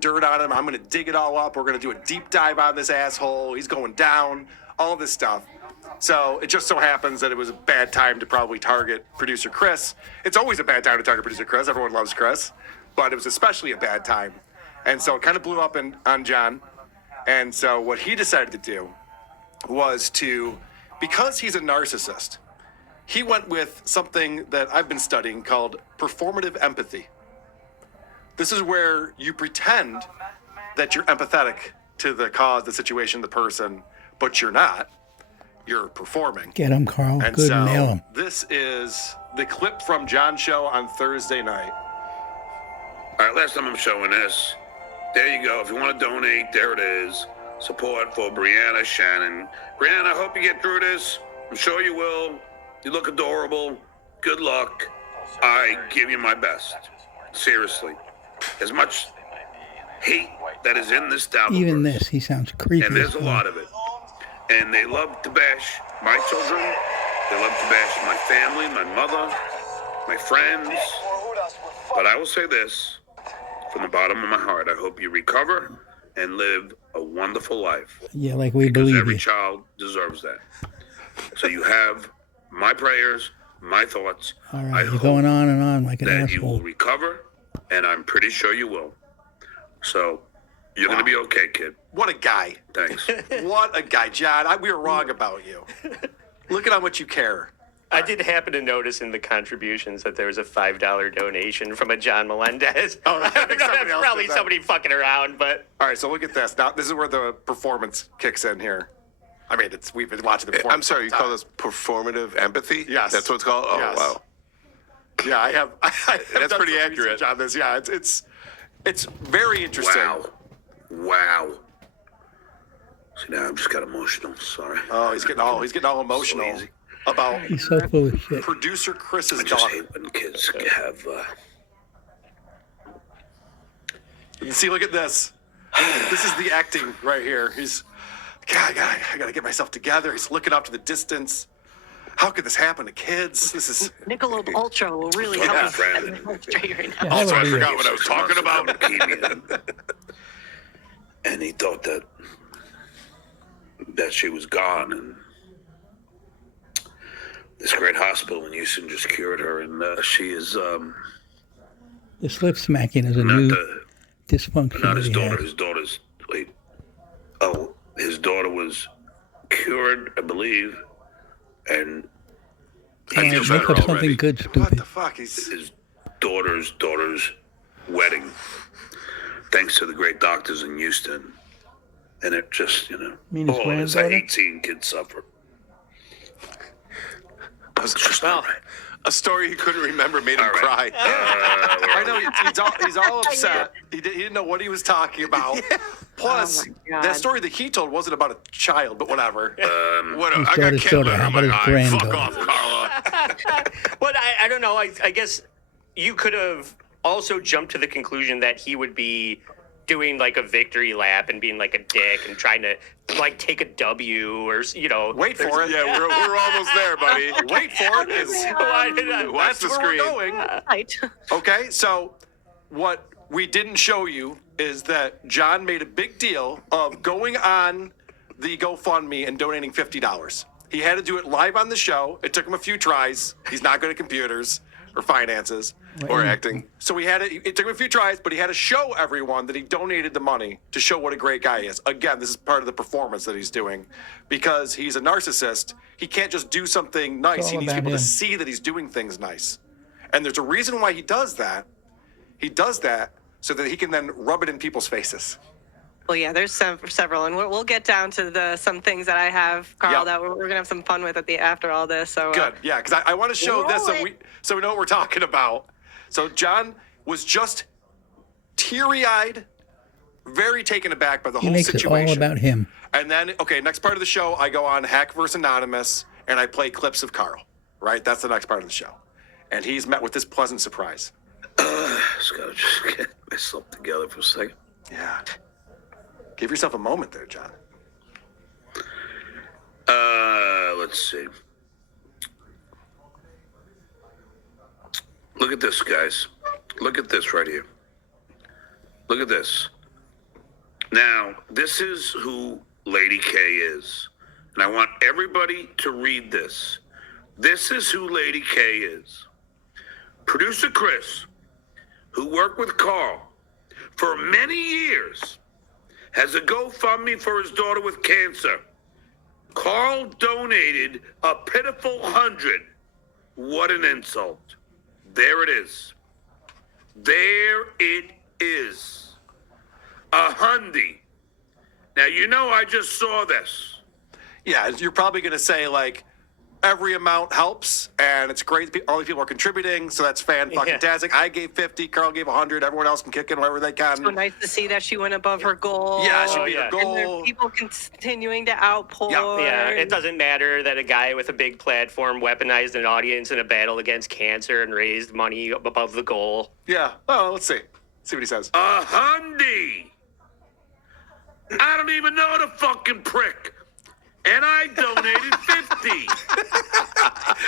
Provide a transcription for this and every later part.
dirt on him. I'm going to dig it all up. We're going to do a deep dive on this asshole. He's going down, all this stuff. So it just so happens that it was a bad time to probably target producer Chris. It's always a bad time to target producer Chris. Everyone loves Chris. But it was especially a bad time. And so it kind of blew up on John. And so what he decided to do was to, because he's a narcissist, he went with something that I've been studying called performative empathy. This is where you pretend that you're empathetic to the cause, the situation, the person, but you're not. You're performing. Get him, Carl. And Good, so nail him. this is the clip from John's show on Thursday night. All right, last time I'm showing this. There you go. If you want to donate, there it is. Support for Brianna Shannon. Brianna, I hope you get through this. I'm sure you will. You look adorable. Good luck. I give you my best. Seriously. As much hate that is in this Dabbleverse. Even this, he sounds creepy. And there's a lot of it. And they love to bash my children. They love to bash my family, my mother, my friends. But I will say this, from the bottom of my heart, I hope you recover and live a wonderful life. Yeah, like we because believe every you. child deserves that. So you have my prayers, my thoughts. All I right, you're hope going on and on like an that you will asshole. recover, and I'm pretty sure you will. So you're going to be okay, kid. What a guy. Thanks. What a guy, John. We were wrong about you. Look at how much you care. I did happen to notice in the contributions that there was a $5 donation from a John Melendez. Oh, I think That's somebody else probably did that. somebody fucking around, but All right, so look at this. Now, this is where the performance kicks in here. I mean, we've been watching the performance. I'm sorry, you call this performative empathy? Yes. That's what it's called? Oh, Yes. wow. Yeah, I have. That's pretty some accurate. research on this. Yeah, it's very interesting. Wow. See, now I've just got emotional. Sorry. Oh, he's getting all emotional So easy. about He's so full of shit. producer Chris's I just daughter. hate when kids have. See, look at this. This is the acting right here. God, I gotta get myself together. He's looking off to the distance. How could this happen to kids? This is Michelob Ultra will really Yeah. help us Friend. get straight right now. Yeah, Also, how I old are you? forgot what I was talking about. Leukemia. And he thought that she was gone, and this great hospital in Houston just cured her, and she is This lip smacking is a not new the dysfunction not that his he daughter. has. His daughter's his daughter was cured, I believe, and I And feel look better up already. something good, what stupid. the fuck? He's his daughter's wedding, thanks to the great doctors in Houston, and it just mean his as I granddaughter? hate seeing kids suffer. It's just not right. A story he couldn't remember made him All right. cry. I know he's all upset. He didn't know what he was talking about. Plus, Oh my God. that story that he told wasn't about a child, but whatever. What His I got daughter's cat daughter. litter How in my about his eye. Fuck granddaughter? off, Carla. but I don't know. I guess you could have also jumped to the conclusion that he would be doing like a victory lap and being like a dick and trying to like take a W or Wait for it. Yeah, we're almost there, buddy. Wait for it. Why did I- Watch the That's where screen. we're going. Right. Okay, so what we didn't show you is that John made a big deal of going on the GoFundMe and donating $50. He had to do it live on the show. It took him a few tries. He's not good at computers or finances. Or acting. So it took him a few tries, but he had to show everyone that he donated the money to show what a great guy he is. Again, this is part of the performance that he's doing because he's a narcissist. He can't just do something nice. all He needs about people him. to see that he's doing things nice. And there's a reason why he does that. He does that so that he can then rub it in people's faces. Well, yeah, there's several, and we'll get down to some things that I have, Carl, Yeah. that we're gonna have some fun with after all this. So Good, yeah, because I want to show this so we know what we're talking about. So John was just teary-eyed, very taken aback by the He whole makes it situation. all about him. And then, okay, next part of the show, I go on Hack vs. Anonymous, and I play clips of Carl, right? That's the next part of the show. And he's met with this pleasant surprise. Just gotta get myself together for a second. Yeah. Give yourself a moment there, John. Let's see. Look at this, guys. Look at this right here. Look at this. Now, this is who Lady K is. And I want everybody to read this. This is who Lady K is. Producer Chris, who worked with Carl for many years, has a GoFundMe for his daughter with cancer. Carl donated a pitiful 100. What an insult. There it is. There it is. A hundy. Now, you know I just saw this. Yeah, you're probably going to say, like, every amount helps, and it's great. All these people are contributing, so that's fan-fucking-tastic. I gave 50, Carl gave 100. Everyone else can kick in whatever they can. So nice to see that she went above her goal. Yeah, she Oh, beat her yeah. And there goal. are people continuing to outpour. Yeah, it doesn't matter that a guy with a big platform weaponized an audience in a battle against cancer and raised money above the goal. Yeah. Oh, let's see. See what he says. A hundy. I don't even know the fucking prick. And I donated 50.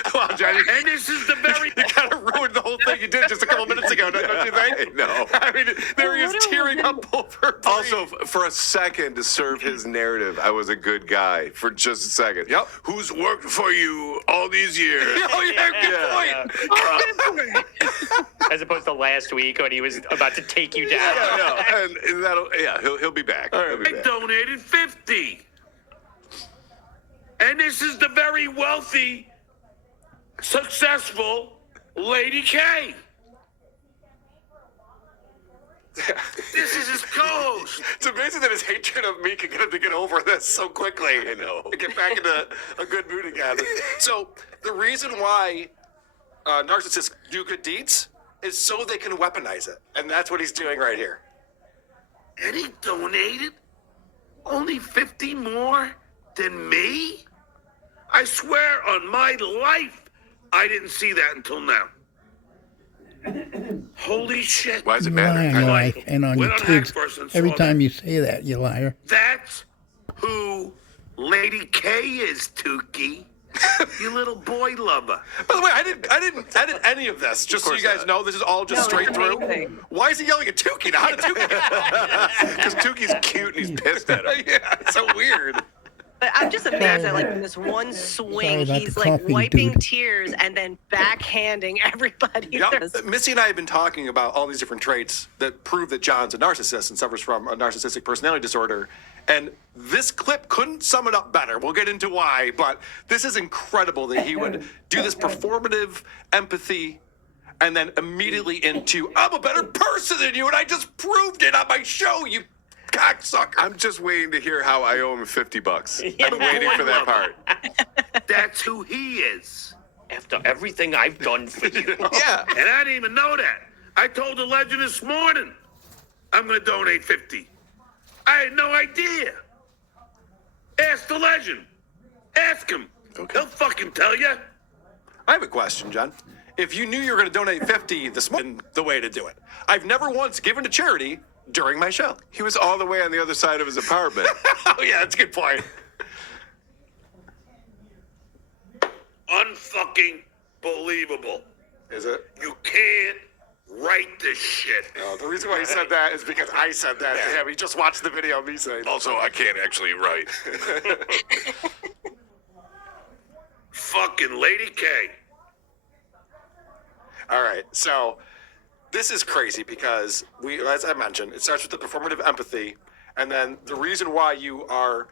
Come on, Johnny. And this is the very... You kind of ruined the whole thing you did just a couple minutes ago, don't you think? No. I mean, there he is What a tearing up over. Also, for a second, to serve his narrative, I was a good guy for just a second. Yep. Who's worked for you all these years? Oh, yeah, good point. As opposed to last week when he was about to take you down. Yeah, no, and that'll, he'll be back. He'll be I back. donated 50. And this is the very wealthy, successful Lady K. This is his co-host. It's amazing that his hatred of me can get him to get over this so quickly. I know. And get back into a good mood again. So the reason why narcissists do good deeds is so they can weaponize it. And that's what he's doing right here. And he donated only 50 more than me? I swear on my life, I didn't see that until now. Holy shit. Why does it You lie on matter? your life and on Went your on kids. Hack First and Every saw time you say that, you liar. That's who Lady K is, Tukey. You little boy lover. By the way, I didn't edit any of this. Just so course you guys not. know, this is all just No, straight it's through. amazing. Why is he yelling at Tukey? Now, how did Tukey get Because Tukey's cute and he's pissed at him. Yeah, it's so weird. But I'm just amazed at like in this one swing, about he's the like coffee, wiping dude. tears and then backhanding everybody. Yep. Missy and I have been talking about all these different traits that prove that John's a narcissist and suffers from a narcissistic personality disorder. And this clip couldn't sum it up better. We'll get into why, but this is incredible that he would do this performative empathy and then immediately into, I'm a better person than you, and I just proved it on my show, you cocksucker. I'm just waiting to hear how I owe him $50. I'm waiting for that part. That's who he is. After everything I've done for you. Yeah. And I didn't even know that. I told the legend this morning I'm going to donate 50. I had no idea. Ask the legend. Ask him. Okay. He'll fucking tell you. I have a question, John. If you knew you were going to donate 50 this morning, the way to do it. I've never once given to charity during my show. He was all the way on the other side of his apartment. Oh, yeah, that's a good point. Unfucking believable. Is it? You can't write this shit. The reason why he said that is because I said that to him. He just watched the video of me saying. Also, I can't actually write. Fucking Lady K. All right, so this is crazy because as I mentioned, it starts with the performative empathy, and then the reason why you are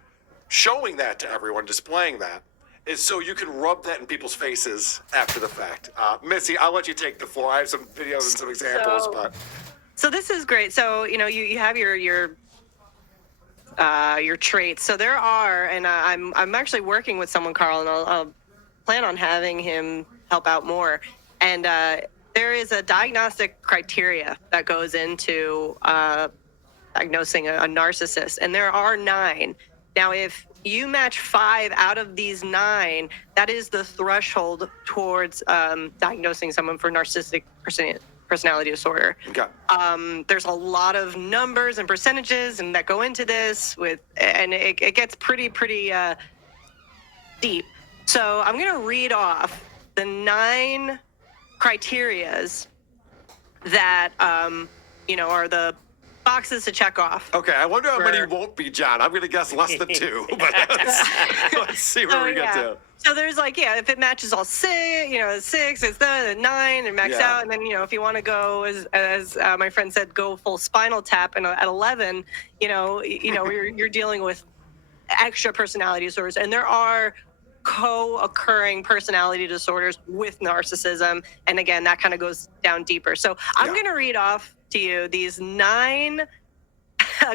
showing that to everyone, displaying that, is so you can rub that in people's faces after the fact. Missy, I'll let you take the floor. I have some videos and some examples, but So this is great. So you have your traits. So there are, and I'm actually working with someone, Carl, and I'll plan on having him help out more. And there is a diagnostic criteria that goes into diagnosing a narcissist, and there are 9. Now, if you match 5 out of these 9, that is the threshold towards diagnosing someone for narcissistic personality disorder. okay. There's a lot of numbers and percentages and that go into this and it gets pretty deep. So I'm going to read off the 9 criterias that, are the boxes to check off. Okay, I wonder how For- many won't be John. I'm going to guess less than 2, but let's see where we get to. So there's like, if it matches all 6, 6, it's the 9 and max Yeah. out. And then, if you want to go, as my friend said, go full spinal tap. And at 11, you're dealing with extra personality disorders. And there are co-occurring personality disorders with narcissism. And again, that kind of goes down deeper. So I'm going to read off to you these 9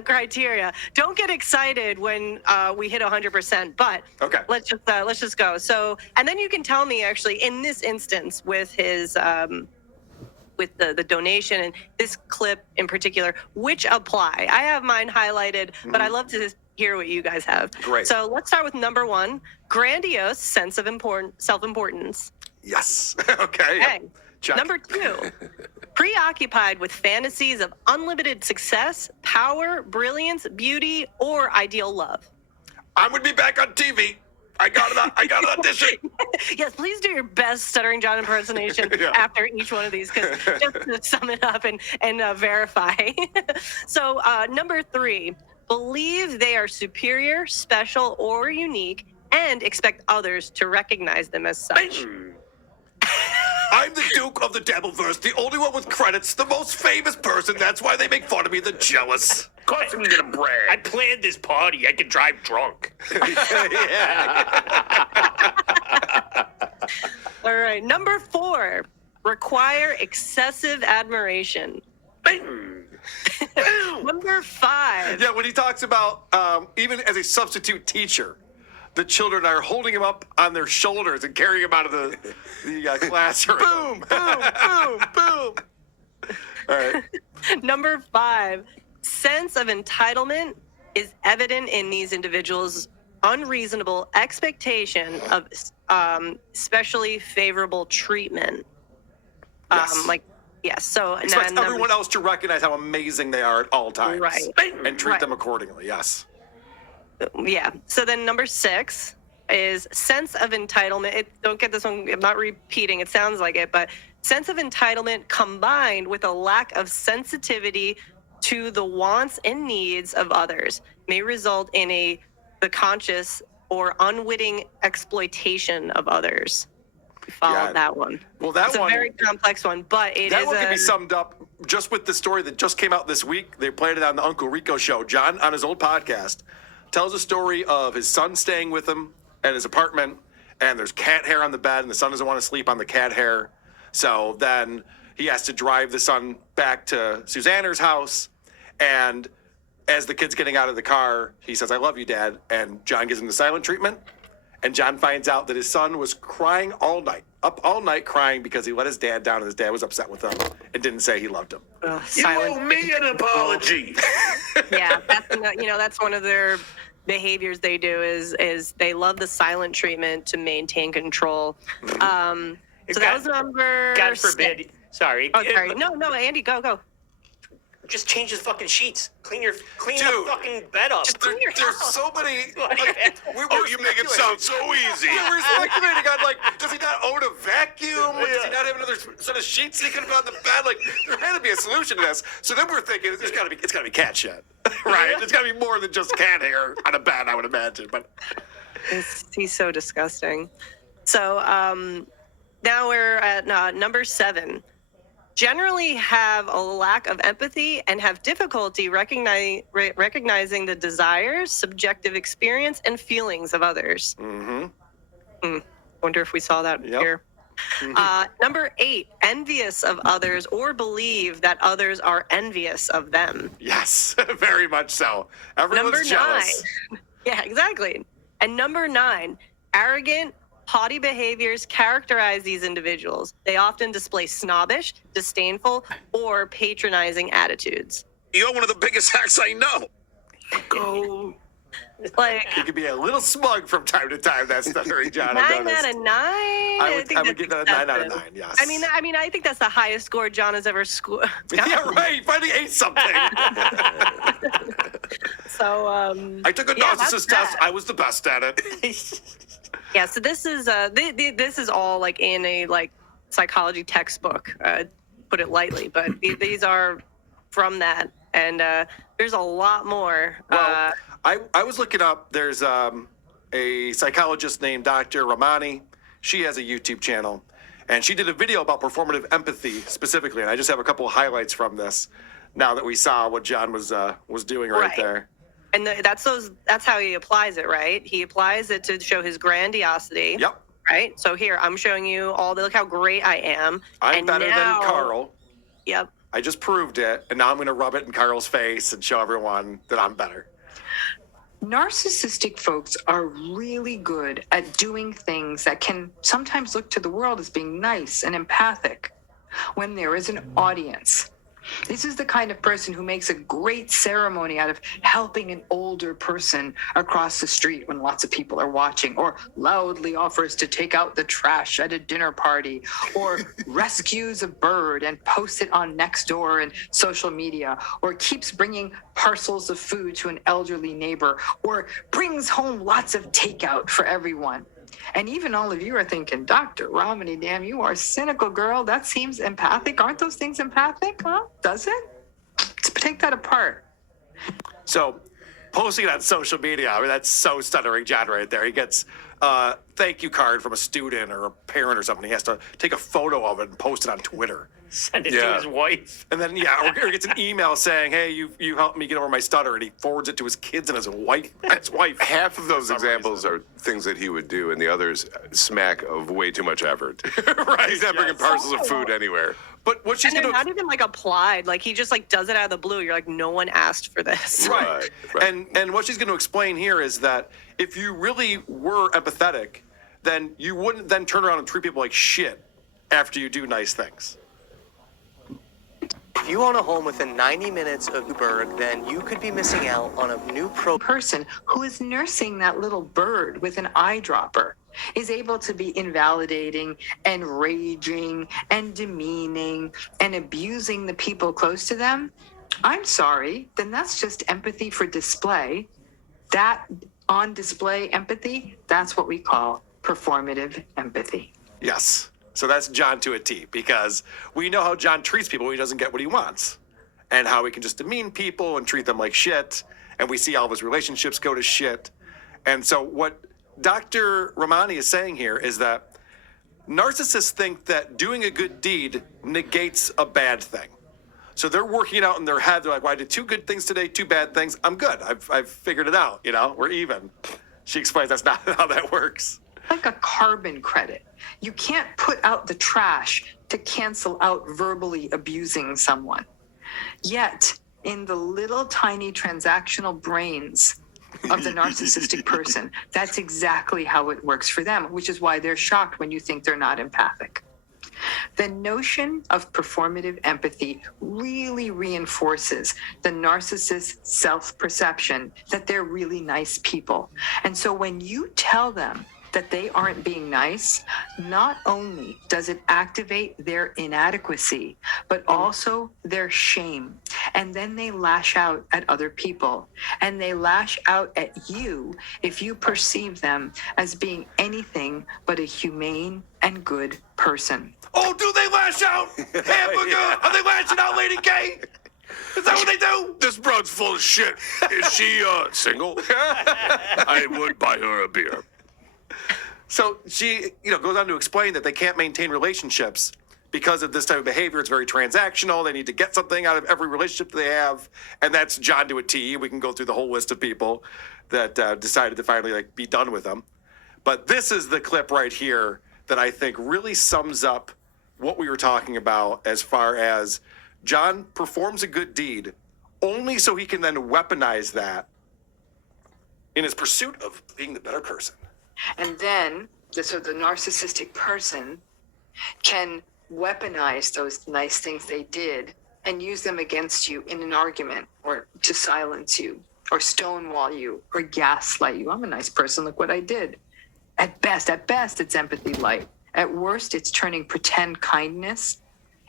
criteria. Don't get excited when we hit 100%, but Okay. let's just go. So, and then you can tell me actually in this instance with his with the donation and this clip in particular, which apply. I have mine highlighted, but I love to hear what you guys have. Great. So let's start with number 1: grandiose sense of self-importance. Yes. Okay. Okay. Check. Number 2, preoccupied with fantasies of unlimited success, power, brilliance, beauty, or ideal love. I'm going to be back on TV. I got an audition. Yes, please do your best Stuttering John impersonation Yeah. after each one of these, because just to sum it up and verify. So number 3, believe they are superior, special, or unique, and expect others to recognize them as such. I'm the Duke of the Devilverse, the only one with credits, the most famous person. That's why they make fun of me, the jealous. Of course I'm gonna I brag. planned this party. I can drive drunk. All right, number 4, require excessive admiration. Number 5. Yeah, when he talks about even as a substitute teacher, the children are holding him up on their shoulders and carrying him out of the classroom. Boom, boom, boom, boom. All right. Number 5, sense of entitlement is evident in these individuals' unreasonable expectation of especially favorable treatment. Yes. So Expects number- everyone else to recognize how amazing they are at all times. Right. And treat Right. them accordingly, yes. Yeah. So then number 6 is sense of entitlement. Don't get this one. I'm not repeating. It sounds like it, but sense of entitlement combined with a lack of sensitivity to the wants and needs of others may result in the conscious or unwitting exploitation of others. We followed Yeah. that one. Well, that It's one- a very complex one, but it That is one can a be summed up just with the story that just came out this week. They played it on the Uncle Rico show. John, on his old podcast, tells a story of his son staying with him at his apartment, and there's cat hair on the bed, and the son doesn't want to sleep on the cat hair. So then he has to drive the son back to Susanna's house, and as the kid's getting out of the car, he says, "I love you, Dad," and John gives him the silent treatment. And John finds out that his son was crying all night, up all night crying because he let his dad down and his dad was upset with him and didn't say he loved him. You silent. owe me an apology. Yeah, that's one of their behaviors they do is they love the silent treatment to maintain control. So that was number. God 6. forbid. Sorry. Oh, sorry. No, Andy, go. Just change the fucking sheets. Clean the Dude. fucking bed up. clean your There's house. so many. Like, You make it sound so easy. We were speculating on, like, does he not own a vacuum? Does he not have another set of sheets he could have on the bed? Like, there had to be a solution to this. So then we're thinking it's got to be cat shit, right? It's got to be more than just cat hair on a bed, I would imagine. But He's so disgusting. So now we're at number 7. Generally have a lack of empathy and have difficulty recognizing the desires, subjective experience, and feelings of others. Wonder if we saw that Yep. here. Number 8, envious of others or believe that others are envious of them. yes, very much so. Everyone's Number jealous. 9. Yeah, exactly. And number 9, arrogant, haughty behaviors characterize these individuals. They often display snobbish, disdainful, or patronizing attitudes. You're one of the biggest hacks I know. Like He could be a little smug from time to time. That's stuttering John. 9 out of 9. I would that's give that a 9 out of excessive. 9. Yes. I mean, I think that's the highest score John has ever scored. yeah, right. Finally ate something. So I took a Yeah, narcissist that's test. that. I was the best at it. yeah, so this is this is all like in a like psychology textbook, put it lightly, but these are from that. And there's a lot more. Well, I was looking up. There's a psychologist named Dr. Ramani. She has a YouTube channel, and she did a video about performative empathy specifically. And I just have a couple of highlights from this. Now that we saw what John was doing right there. And that's how he applies it, right? He applies it to show his grandiosity. Yep. Right. So here, I'm showing you look how great I am. I'm and better now, than Carl. Yep. I just proved it, and now I'm going to rub it in Carl's face and show everyone that I'm better. Narcissistic folks are really good at doing things that can sometimes look to the world as being nice and empathic when there is an audience. This is the kind of person who makes a great ceremony out of helping an older person across the street when lots of people are watching, or loudly offers to take out the trash at a dinner party, or rescues a bird and posts it on Nextdoor and social media, or keeps bringing parcels of food to an elderly neighbor, or brings home lots of takeout for everyone. And even all of you are thinking, Dr. Romney, damn, you are cynical, girl. That seems empathic. Aren't those things empathic? Huh? Does it? Let's take that apart. So, posting it on social media, I mean, that's so stuttering, John, right there. He gets thank you card from a student or a parent or something. He has to take a photo of it and post it on Twitter. Send it to his wife. And then, or gets an email saying, hey, you helped me get over my stutter. And he forwards it to his kids and his wife. Half of those For some examples reason. are things that he would do, and the others smack of way too much effort. Right. He's not bringing parcels of food anywhere. But what she's And they're going to... not even applied. Like he just does it out of the blue. You're like, no one asked for this. Right. And what she's going to explain here is that if you really were empathetic, then you wouldn't then turn around and treat people like shit after you do nice things. If you own a home within 90 minutes of Newburgh, then you could be missing out on a new Person who is nursing that little bird with an eyedropper is able to be invalidating and raging and demeaning and abusing the people close to them. I'm sorry, then that's just empathy for display. That on display empathy, that's what we call performative empathy. Yes. So that's John to a T, because we know how John treats people when he doesn't get what he wants, and how he can just demean people and treat them like shit. And we see all of his relationships go to shit. And so what Dr. Ramani is saying here is that narcissists think that doing a good deed negates a bad thing. So they're working out in their head. They're like, well, I did 2 good things today, 2 bad things. I'm good. I've figured it out. We're even. She explains that's not how that works. Like a carbon credit. You can't put out the trash to cancel out verbally abusing someone. Yet, in the little tiny transactional brains of the narcissistic person, that's exactly how it works for them, which is why they're shocked when you think they're not empathic. The notion of performative empathy really reinforces the narcissist's self-perception that they're really nice people. And so when you tell them that they aren't being nice, not only does it activate their inadequacy, but also their shame. And then they lash out at other people. And they lash out at you if you perceive them as being anything but a humane and good person. Oh, do they lash out? Hamburger? Are they lashing out, Lady K? Is that what they do? This broad's full of shit. Is she single? I would buy her a beer. So she, goes on to explain that they can't maintain relationships because of this type of behavior. It's very transactional. They need to get something out of every relationship they have, and that's John to a T. We can go through the whole list of people that decided to finally be done with them. But this is the clip right here that I think really sums up what we were talking about as far as John performs a good deed only so he can then weaponize that in his pursuit of being the better person. And then the narcissistic person can weaponize those nice things they did and use them against you in an argument, or to silence you, or stonewall you, or gaslight you. I'm a nice person, look what I did. At best, it's empathy light. At worst, it's turning pretend kindness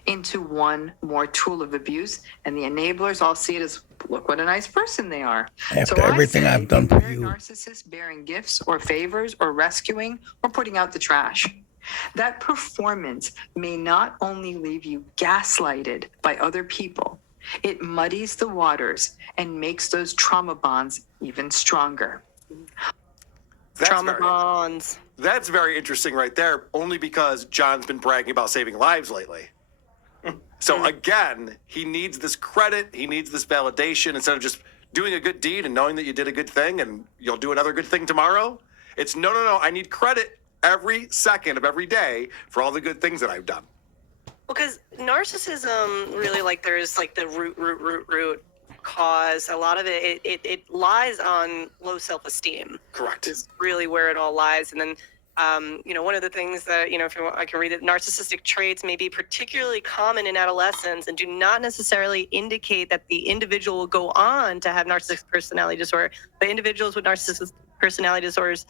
into one more tool of abuse, and the enablers all see it as, look what a nice person they are. After everything I say, I've done for if you're a you. narcissist bearing gifts or favors or rescuing or putting out the trash, that performance may not only leave you gaslighted by other people, It muddies the waters and makes those trauma bonds even stronger. Trauma bonds. That's very interesting right there, only because John's been bragging about saving lives lately. So again, he needs this credit, he needs this validation instead of just doing a good deed and knowing that you did a good thing and you'll do another good thing tomorrow. It's no, I need credit every second of every day for all the good things that I've done. Because narcissism really, like, there's like the root cause. A lot of it lies on low self-esteem. Correct. Is really where it all lies. And then, one of the things that, if you want, I can read it, narcissistic traits may be particularly common in adolescence and do not necessarily indicate that the individual will go on to have narcissistic personality disorder. But individuals with narcissistic personality disorders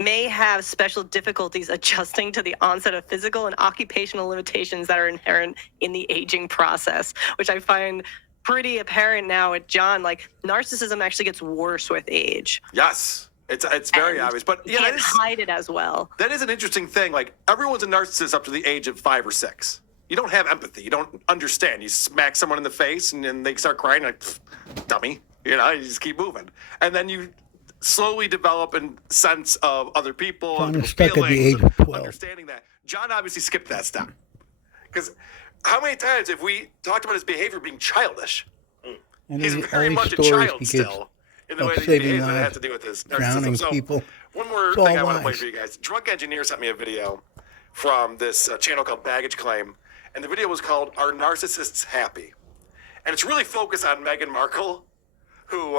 may have special difficulties adjusting to the onset of physical and occupational limitations that are inherent in the aging process, which I find pretty apparent now with John. Like, narcissism actually gets worse with age. Yes, it's very obvious. But you can't hide it as well. That is an interesting thing. Like, everyone's a narcissist up to the age of 5 or 6. You don't have empathy. You don't understand. You smack someone in the face and then they start crying like, dummy. You just keep moving. And then you slowly develop a sense of other people, John other is stuck at the feelings, age of 12. understanding that. John obviously skipped that step. Because how many times have we talked about his behavior being childish? And He's all very these much a stories child he gives still in the of way that he saving behaves, and it has lives, to do with his drowning narcissism. So, people. one more It's thing all I want to play lies. for you guys. Drunk Engineer sent me a video from this channel called Baggage Claim, and the video was called "Are Narcissists Happy?" And it's really focused on Meghan Markle, who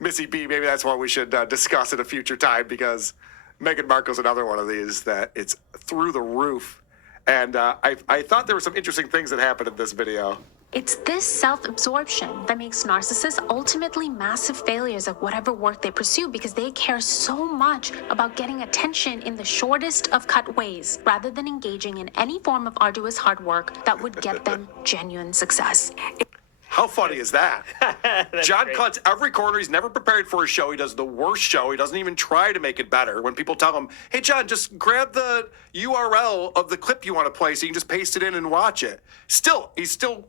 Missy B. Maybe that's why we should discuss at a future time, because Meghan Markle's another one of these that it's through the roof. And I thought there were some interesting things that happened in this video. It's this self-absorption that makes narcissists ultimately massive failures at whatever work they pursue, because they care so much about getting attention in the shortest of cut ways, rather than engaging in any form of arduous hard work that would get them genuine success. How funny is that? John great. cuts every corner. He's never prepared for a show. He does the worst show. He doesn't even try to make it better. When people tell him, hey, John, just grab the URL of the clip you want to play so you can just paste it in and watch it. He's still,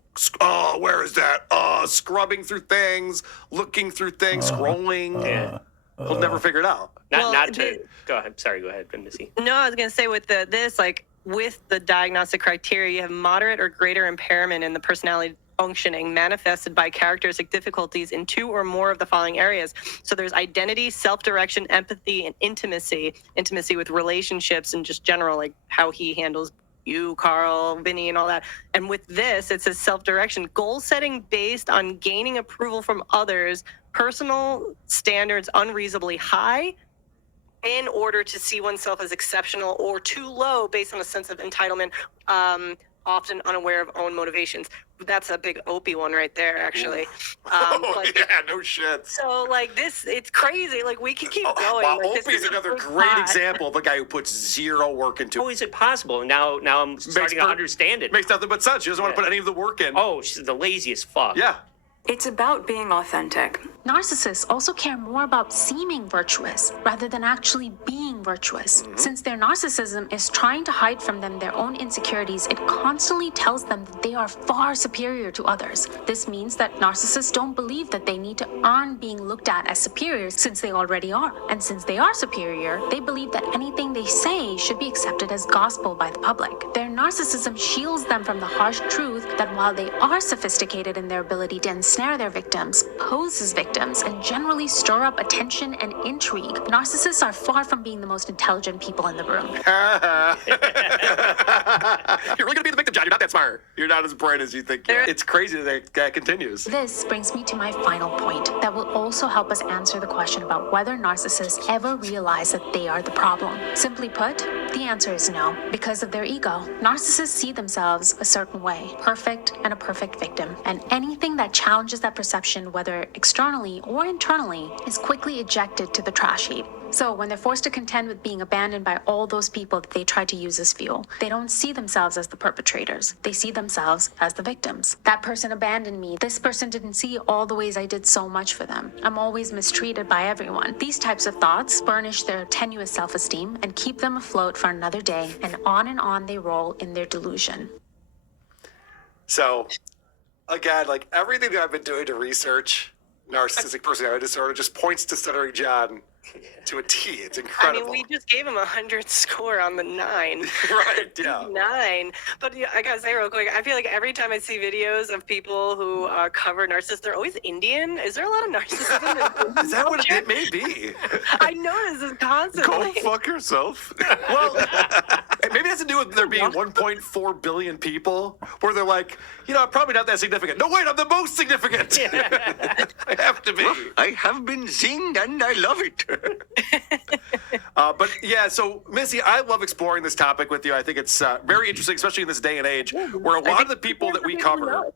where is that? Scrubbing through things, looking through things, scrolling. He'll never figure it out. Not to go ahead. Sorry, go ahead, Missy. No, I was going to say with with the diagnostic criteria, you have moderate or greater impairment in the personality functioning manifested by characteristic difficulties in 2 or more of the following areas. So there's identity, self-direction, empathy, and intimacy with relationships and just general, like how he handles you, Carl, Vinny, and all that. And with this, it says self-direction, goal setting based on gaining approval from others, personal standards unreasonably high, in order to see oneself as exceptional, or too low based on a sense of entitlement, often unaware of own motivations. That's a big Opie one right there, actually. Yeah, no shit. So, like, it's crazy. Like, we can keep going. Wow, Like, this Opie's is a another big great pot. example of a guy who puts zero work into How is it possible? Now I'm starting to understand it. Makes nothing but sense. She doesn't want to put any of the work in. Oh, she's the laziest fuck. Yeah. It's about being authentic. Narcissists also care more about seeming virtuous rather than actually being virtuous. Since their narcissism is trying to hide from them their own insecurities, it constantly tells them that they are far superior to others. This means that narcissists don't believe that they need to earn being looked at as superior, since they already are. And since they are superior, they believe that anything they say should be accepted as gospel by the public. Their narcissism shields them from the harsh truth that while they are sophisticated in their ability to ensnare their victims, pose as victims, and generally stir up attention and intrigue, narcissists are far from being the most intelligent people in the room. You're really going to be the victim, John. You're not that smart. You're not as bright as you think you are. It's crazy that continues. This brings me to my final point that will also help us answer the question about whether narcissists ever realize that they are the problem. Simply put, the answer is no, because of their ego. Narcissists see themselves a certain way, perfect and a perfect victim, and anything that challenges that perception, whether externally or internally, is quickly ejected to the trash heap. So when they're forced to contend with being abandoned by all those people that they tried to use as fuel, they don't see themselves as the perpetrators. They see themselves as the victims. That person abandoned me. This person didn't see all the ways I did so much for them. I'm always mistreated by everyone. These types of thoughts burnish their tenuous self-esteem and keep them afloat for another day, and on they roll in their delusion. So again, like everything that I've been doing to research narcissistic personality disorder just points to Stuttering John to a T. It's I incredible. mean, we just gave him 100 score on the 9. Right, yeah. 9. But yeah, I gotta say real quick, I feel like every time I see videos of people who cover narcissists, they're always Indian. Is there a lot of narcissism? Is that what it may be? I notice this constantly. Go fuck yourself. Well, maybe it has to do with there being 1.4 billion people, where they're like, I'm probably not that significant. No, wait, I'm the most significant. I have to be. I have been seen and I love it. But yeah, so Missy, I love exploring this topic with you. I think it's very interesting, especially in this day and age, where a lot of the people that we cover,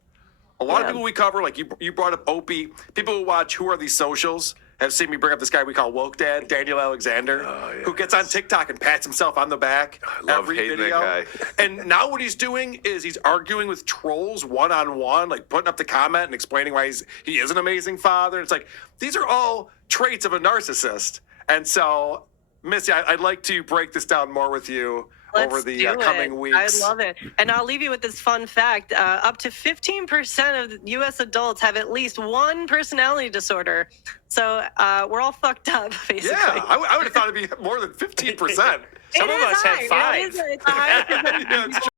like you brought up Opie, people who watch Who Are These Socials have seen me bring up this guy we call Woke Dad, Daniel Alexander, who gets on TikTok and pats himself on the back every hating video. that And now what he's doing is he's arguing with trolls one-on-one, like putting up the comment and explaining why he is an amazing father. It's like, these are all traits of a narcissist. And so, Missy, I'd like to break this down more with you over the coming weeks. I love it. And I'll leave you with this fun fact. Up to 15% of U.S. adults have at least one personality disorder. So we're all fucked up, basically. Yeah, I would have thought it'd be more than 15%. Some of us have 5. It's a high percentage. Yeah, it's